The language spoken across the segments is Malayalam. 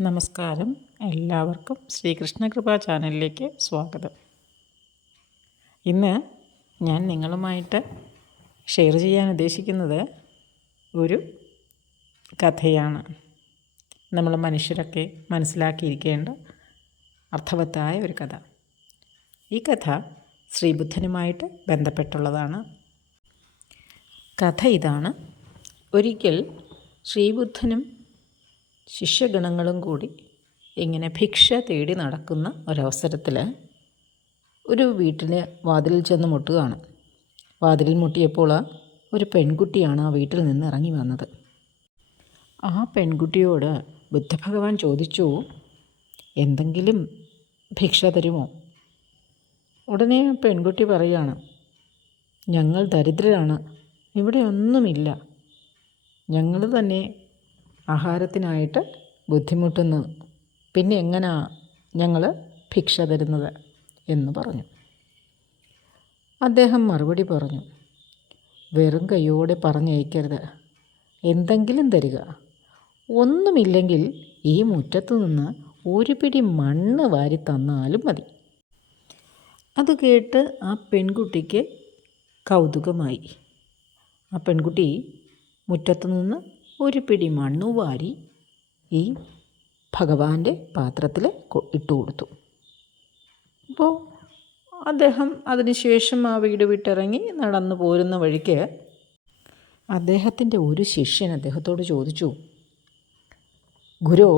നമസ്കാരം. എല്ലാവർക്കും ശ്രീകൃഷ്ണ ശ്രീകൃഷ്ണകൃപ ചാനലിലേക്ക് സ്വാഗതം. ഇന്ന് ഞാൻ നിങ്ങളുമായിട്ട് ഷെയർ ചെയ്യാൻ ഉദ്ദേശിക്കുന്നത് ഒരു കഥയാണ്. നമ്മൾ മനുഷ്യരൊക്കെ മനസ്സിലാക്കിയിരിക്കേണ്ട അർത്ഥവത്തായ ഒരു കഥ. ഈ കഥ ശ്രീബുദ്ധനുമായിട്ട് ബന്ധപ്പെട്ടുള്ളതാണ്. കഥ ഇതാണ്. ഒരിക്കൽ ശ്രീബുദ്ധനും ശിഷ്യഗണങ്ങളും കൂടി ഇങ്ങനെ ഭിക്ഷ തേടി നടക്കുന്ന ഒരവസരത്തിൽ ഒരു വീട്ടിലെ വാതിലിൽ ചെന്ന് മുട്ടുകയാണ്. വാതിലിൽ മുട്ടിയപ്പോൾ ഒരു പെൺകുട്ടിയാണ് ആ വീട്ടിൽ നിന്ന് ഇറങ്ങി വന്നത്. ആ പെൺകുട്ടിയോട് ബുദ്ധഭഗവാൻ ചോദിച്ചു എന്തെങ്കിലും ഭിക്ഷ തരുമോ? ഉടനെ പെൺകുട്ടി പറയുകയാണ് ഞങ്ങൾ ദരിദ്രരാണ് ഇവിടെ ഒന്നുമില്ല. ഞങ്ങൾ തന്നെ ആഹാരത്തിനായിട്ട് ബുദ്ധിമുട്ടുന്നു. പിന്നെ എങ്ങനാ ഞങ്ങൾ ഭിക്ഷ തരുന്നത് എന്ന് പറഞ്ഞു. അദ്ദേഹം മറുപടി പറഞ്ഞു വെറും കൈയോടെ പറഞ്ഞയക്കരുത്. എന്തെങ്കിലും തരിക. ഒന്നുമില്ലെങ്കിൽ ഈ മുറ്റത്തു നിന്ന് ഒരു പിടി മണ്ണ് വാരി തന്നാലും മതി. അത് കേട്ട് ആ പെൺകുട്ടിക്ക് കൗതുകമായി. ആ പെൺകുട്ടി മുറ്റത്തു നിന്ന് ഒരു പിടി മണ്ണു വാരി ഈ ഭഗവാന്റെ പാത്രത്തിൽ ഇട്ടു കൊടുത്തു. അപ്പോൾ അദ്ദേഹം അതിനുശേഷം ആ വീട് വിട്ടിറങ്ങി നടന്നു പോരുന്ന വഴിക്ക് അദ്ദേഹത്തിന്റെ ഒരു ശിഷ്യൻ അദ്ദേഹത്തോട് ചോദിച്ചു ഗുരു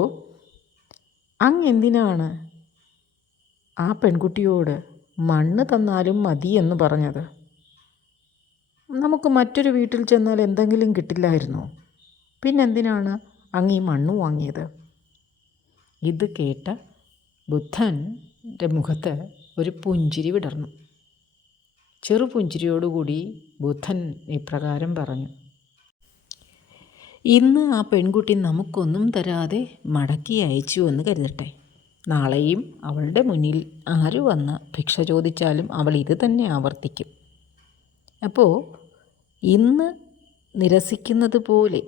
അങ്ങ് എന്തിനാണ് ആ പെൺകുട്ടിയോട് മണ്ണ് തന്നാലും മതി എന്ന് പറഞ്ഞത്? നമുക്ക് മറ്റൊരു വീട്ടിൽ ചെന്നാൽ എന്തെങ്കിലും കിട്ടില്ലായിരുന്നോ? പിന്നെന്തിനാണ് അങ്ങ് ഈ മണ്ണ് വാങ്ങിയത്? ഇത് കേട്ട ബുദ്ധന്റെ മുഖത്ത് ഒരു പുഞ്ചിരി വിടർന്നു. ചെറു പുഞ്ചിരിയോടുകൂടി ബുദ്ധൻ ഇപ്രകാരം പറഞ്ഞു. ഇന്ന് ആ പെൺകുട്ടി നമുക്കൊന്നും തരാതെ മടക്കി അയച്ചു എന്ന് കരുതട്ടെ. നാളെയും അവളുടെ മുന്നിൽ ആര് വന്ന് ഭിക്ഷ ചോദിച്ചാലും അവൾ ഇത് തന്നെ ആവർത്തിക്കും. അപ്പോൾ ഇന്ന് നിരസിക്കുന്നത് പോലെ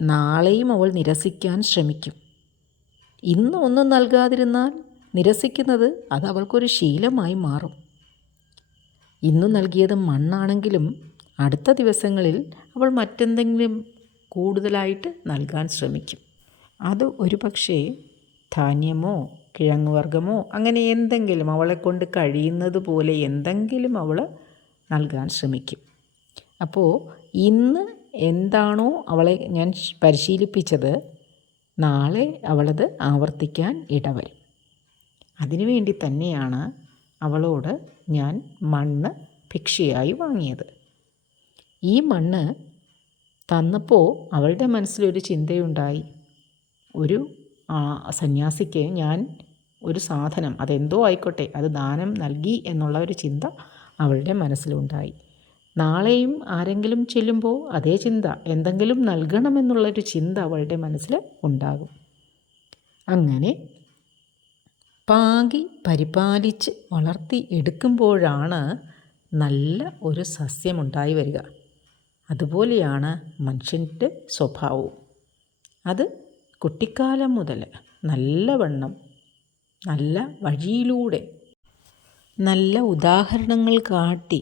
നാളെയും അവൾ നിരസിക്കാൻ ശ്രമിക്കും. ഇന്ന് ഒന്നും നൽകാതിരുന്നാൽ നിരസിക്കുന്നത് അത് അവൾക്കൊരു ശീലമായി മാറും. ഇന്ന് നൽകിയത് മണ്ണാണെങ്കിലും അടുത്ത ദിവസങ്ങളിൽ അവൾ മറ്റെന്തെങ്കിലും കൂടുതലായിട്ട് നൽകാൻ ശ്രമിക്കും. അത് ഒരു പക്ഷേ ധാന്യമോ കിഴങ്ങുവർഗമോ അങ്ങനെ എന്തെങ്കിലും അവളെ കൊണ്ട് കഴിയുന്നത് പോലെ എന്തെങ്കിലും അവൾ നൽകാൻ ശ്രമിക്കും. അപ്പോൾ ഇന്ന് എന്താണോ അവളെ ഞാൻ പരിശീലിപ്പിച്ചത് നാളെ അവളത് ആവർത്തിക്കാൻ ഇടവരും. അതിനുവേണ്ടി തന്നെയാണ് അവളോട് ഞാൻ മണ്ണ് ഭിക്ഷയായി വാങ്ങിയത്. ഈ മണ്ണ് തന്നപ്പോൾ അവളുടെ മനസ്സിലൊരു ചിന്തയുണ്ടായി. ഒരു സന്യാസിക്ക് ഞാൻ ഒരു സാധനം അതെന്തോ ആയിക്കോട്ടെ അത് ദാനം നൽകി എന്നുള്ള ഒരു ചിന്ത അവളുടെ മനസ്സിലുണ്ടായി. നാളെയും ആരെങ്കിലും ചെല്ലുമ്പോൾ അതേ ചിന്ത എന്തെങ്കിലും നൽകണമെന്നുള്ളൊരു ചിന്ത അവളുടെ മനസ്സിൽ ഉണ്ടാകും. അങ്ങനെ പാകി പരിപാലിച്ച് വളർത്തി എടുക്കുമ്പോഴാണ് നല്ല ഒരു സസ്യമുണ്ടായി വരിക. അതുപോലെയാണ് മനുഷ്യന്റെ സ്വഭാവവും. അത് കുട്ടിക്കാലം മുതൽ നല്ലവണ്ണം നല്ല വഴിയിലൂടെ നല്ല ഉദാഹരണങ്ങൾ കാട്ടി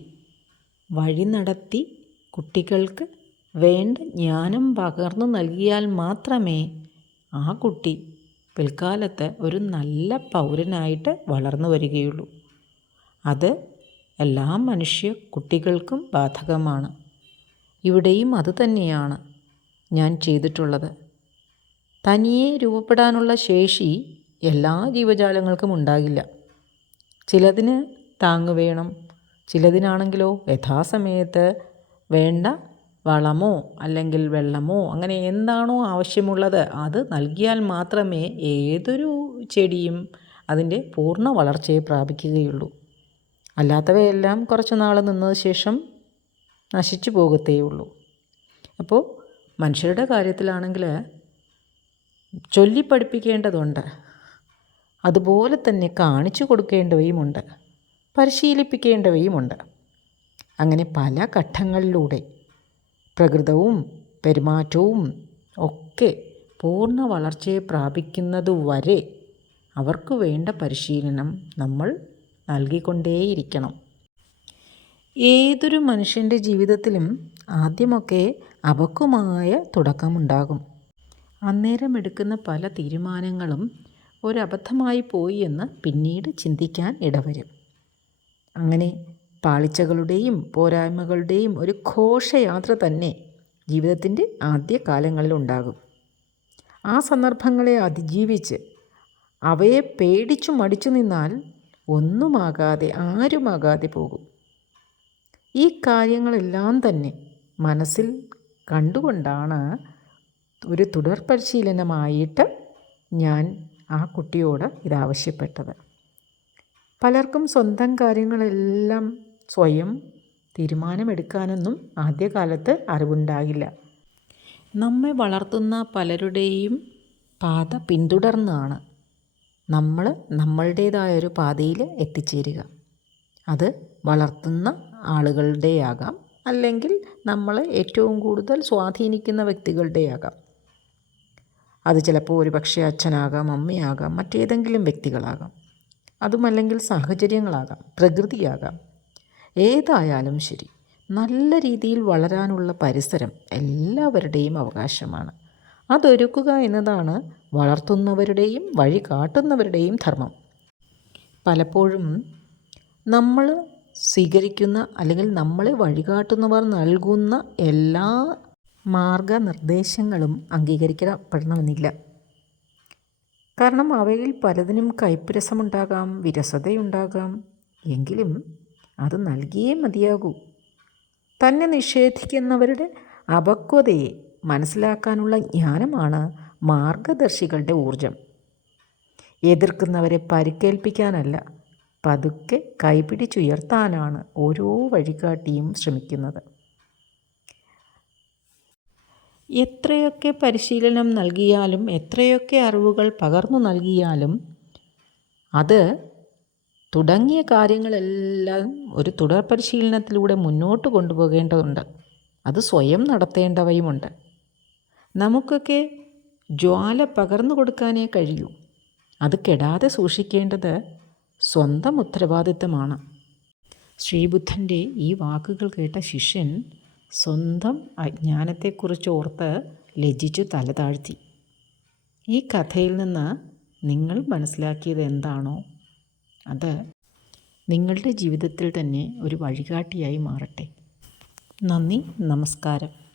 വഴി നടത്തി കുട്ടികൾക്ക് വേണ്ട ജ്ഞാനം പകർന്നു നൽകിയാൽ മാത്രമേ ആ കുട്ടി പിൽക്കാലത്ത് ഒരു നല്ല പൗരനായിട്ട് വളർന്നു വരികയുള്ളൂ. അത് എല്ലാ മനുഷ്യ കുട്ടികൾക്കും ബാധകമാണ്. ഇവിടെയും അതുതന്നെയാണ് ഞാൻ ചെയ്തിട്ടുള്ളത്. തനിയെ രൂപപ്പെടാനുള്ള ശേഷി എല്ലാ ജീവജാലങ്ങൾക്കും ഉണ്ടാകില്ല. ചിലതിന് താങ്ങ് വേണം ചിലതിനാണെങ്കിലോ യഥാസമയത്ത് വേണ്ട വളമോ അല്ലെങ്കിൽ വെള്ളമോ അങ്ങനെ എന്താണോ ആവശ്യമുള്ളത് അത് നൽകിയാൽ മാത്രമേ ഏതൊരു ചെടിയും അതിന്റെ പൂർണ വളർച്ചയെ പ്രാപിക്കുകയുള്ളൂ. അല്ലാത്തവയെല്ലാം കുറച്ച് നാൾ നിന്നത് ശേഷം നശിച്ചു പോകത്തേയുള്ളൂ. അപ്പോൾ മനുഷ്യരുടെ കാര്യത്തിലാണെങ്കിൽ ചൊല്ലിപ്പഠിപ്പിക്കേണ്ടതുണ്ട്. അതുപോലെ തന്നെ കാണിച്ചു കൊടുക്കേണ്ടവയുമുണ്ട്. പരിശീലിപ്പിക്കേണ്ടവയുമുണ്ട്. അങ്ങനെ പല ഘട്ടങ്ങളിലൂടെ പ്രകൃതവും പെരുമാറ്റവും ഒക്കെ പൂർണ വളർച്ചയെ പ്രാപിക്കുന്നതുവരെ അവർക്ക് വേണ്ട പരിശീലനം നമ്മൾ നൽകിക്കൊണ്ടേയിരിക്കണം. ഏതൊരു മനുഷ്യന്റെ ജീവിതത്തിലും ആദ്യമൊക്കെ അപക്വമായ തുടക്കമുണ്ടാകും. അന്നേരം എടുക്കുന്ന പല തീരുമാനങ്ങളും ഒരബദ്ധമായി പോയി എന്ന് പിന്നീട് ചിന്തിക്കാൻ ഇടവരും. അങ്ങനെ പാളിച്ചകളുടെയും പോരായ്മകളുടെയും ഒരു ഘോഷയാത്ര തന്നെ ജീവിതത്തിന്റെ ആദ്യ കാലങ്ങളിലുണ്ടാകും ആ സന്ദർഭങ്ങളെ അതിജീവിച്ച് അവയെ പേടിച്ചു മടിച്ചു നിന്നാൽ ഒന്നുമാകാതെ ആരുമാകാതെ പോകും. ഈ കാര്യങ്ങളെല്ലാം തന്നെ മനസ്സിൽ കണ്ടുകൊണ്ടാണ് ഒരു തുടർ പരിശീലനമായിട്ട് ഞാൻ ആ കുട്ടിയോട് ഇതാവശ്യപ്പെട്ടത്. പലർക്കും സ്വന്തം കാര്യങ്ങളെല്ലാം സ്വയം തീരുമാനമെടുക്കാനൊന്നും ആദ്യകാലത്ത് അറിവുണ്ടാകില്ല. നമ്മെ വളർത്തുന്ന പലരുടെയും പാത പിന്തുടർന്നാണ് നമ്മൾ നമ്മളുടേതായൊരു പാതയിൽ എത്തിച്ചേരുക. അത് വളർത്തുന്ന ആളുകളുടെയാകാം അല്ലെങ്കിൽ നമ്മളെ ഏറ്റവും കൂടുതൽ സ്വാധീനിക്കുന്ന വ്യക്തികളുടെയാകാം. അത് ചിലപ്പോൾ ഒരു പക്ഷേ അച്ഛനാകാം അമ്മയാകാം മറ്റേതെങ്കിലും വ്യക്തികളാകാം. അതുമല്ലെങ്കിൽ സാഹചര്യങ്ങളാകാം പ്രകൃതിയാകാം. ഏതായാലും ശരി നല്ല രീതിയിൽ വളരാനുള്ള പരിസരം എല്ലാവരുടെയും അവകാശമാണ്. അതൊരുക്കുക എന്നതാണ് വളർത്തുന്നവരുടെയും വഴി കാട്ടുന്നവരുടെയും ധർമ്മം. പലപ്പോഴും നമ്മൾ സ്വീകരിക്കുന്ന അല്ലെങ്കിൽ നമ്മളെ വഴികാട്ടുന്നവർ നൽകുന്ന എല്ലാ മാർഗനിർദ്ദേശങ്ങളും അംഗീകരിക്കപ്പെടണമെന്നില്ല. കാരണം അവയിൽ പലതിനും കൈപ്പുരസമുണ്ടാകാം വിരസതയുണ്ടാകാം. എങ്കിലും അത് നൽകിയേ മതിയാകൂ. തന്നെ നിഷേധിക്കുന്നവരുടെ അപക്വതയെ മനസ്സിലാക്കാനുള്ള ജ്ഞാനമാണ് മാർഗദർശികളുടെ ഊർജം എതിർക്കുന്നവരെ പരിക്കേൽപ്പിക്കാനല്ല പതുക്കെ കൈപിടിച്ചുയർത്താനാണ് ഓരോ വഴികാട്ടിയും ശ്രമിക്കുന്നത്. എത്രയൊക്കെ പരിശീലനം നൽകിയാലും എത്രയൊക്കെ അറിവുകൾ പകർന്നു നൽകിയാലും അത് തുടങ്ങിയ കാര്യങ്ങളെല്ലാം ഒരു തുടർ പരിശീലനത്തിലൂടെ മുന്നോട്ട് കൊണ്ടുപോകേണ്ടതുണ്ട്. അത് സ്വയം നടത്തേണ്ടവയുമുണ്ട്. നമുക്കൊക്കെ ജ്വാല പകർന്നു കൊടുക്കാനേ കഴിയൂ. അത് കെടാതെ സൂക്ഷിക്കേണ്ടത് സ്വന്തം ഉത്തരവാദിത്തമാണ്. ശ്രീബുദ്ധന്റെ ഈ വാക്കുകൾ കേട്ട ശിഷ്യൻ സ്വന്തം അജ്ഞാനത്തെക്കുറിച്ച് ഓർത്ത് ലജ്ജിച്ചു തല താഴ്ത്തി. ഈ കഥയിൽ നിന്ന് നിങ്ങൾ മനസ്സിലാക്കിയത് എന്താണോ? അത് നിങ്ങളുടെ ജീവിതത്തിൽ തന്നെ ഒരു വഴികാട്ടിയായി മാറട്ടെ. നന്ദി നമസ്കാരം.